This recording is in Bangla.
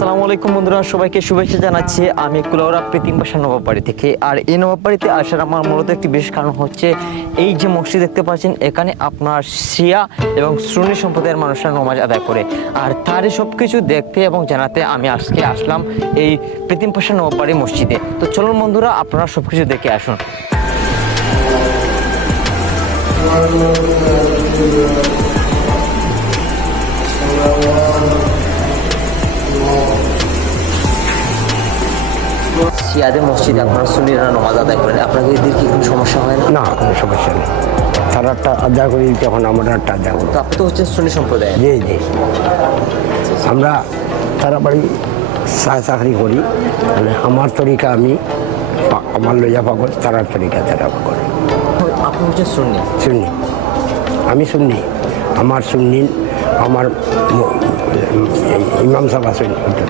আসসালামু আলাইকুম বন্ধুরা, সবাইকে শুভেচ্ছা জানাচ্ছি। আমি কুলাউড়া প্রীতিম পাশা নবাববাড়ি থেকে। আর এই নবাববাড়িতে আসার আমার মূলত একটি বিশেষ কারণ হচ্ছে এই যে মসজিদ দেখতে পাচ্ছেন, এখানে আপনার শিয়া এবং সুন্নি সম্প্রদায়ের মানুষরা নামাজ আদায় করে। আর তারই সব কিছু দেখতে এবং জানাতে আমি আজকে আসলাম এই প্রীতিম পাশা নবাববাড়ি মসজিদে। তো চলুন বন্ধুরা, আপনারা সব কিছু দেখে আসুন। শিয়াদের মসজিদে আপনারা সুন্নিরা নামাজ আদায় করেন, আপনাদের কি কোনো সমস্যা হয় না? না, কোনো সমস্যা নেই। তারা একটা আদায় করি, তখন আমরা একটা আদায় করি। তো আপনি তো হচ্ছে সুন্নি সম্প্রদায়। জি জি, আমরা তারা বাড়ি চাকরি করি, মানে আমার তরিকা আমি আমার লইয়া পাগল, তারার তরিকা তারা পাগল। আপনি হচ্ছে সুন্নি? সুন্নি, আমি সুন্নি। আমার সুন্নি, আমার ইমাম সাহেব আছেন।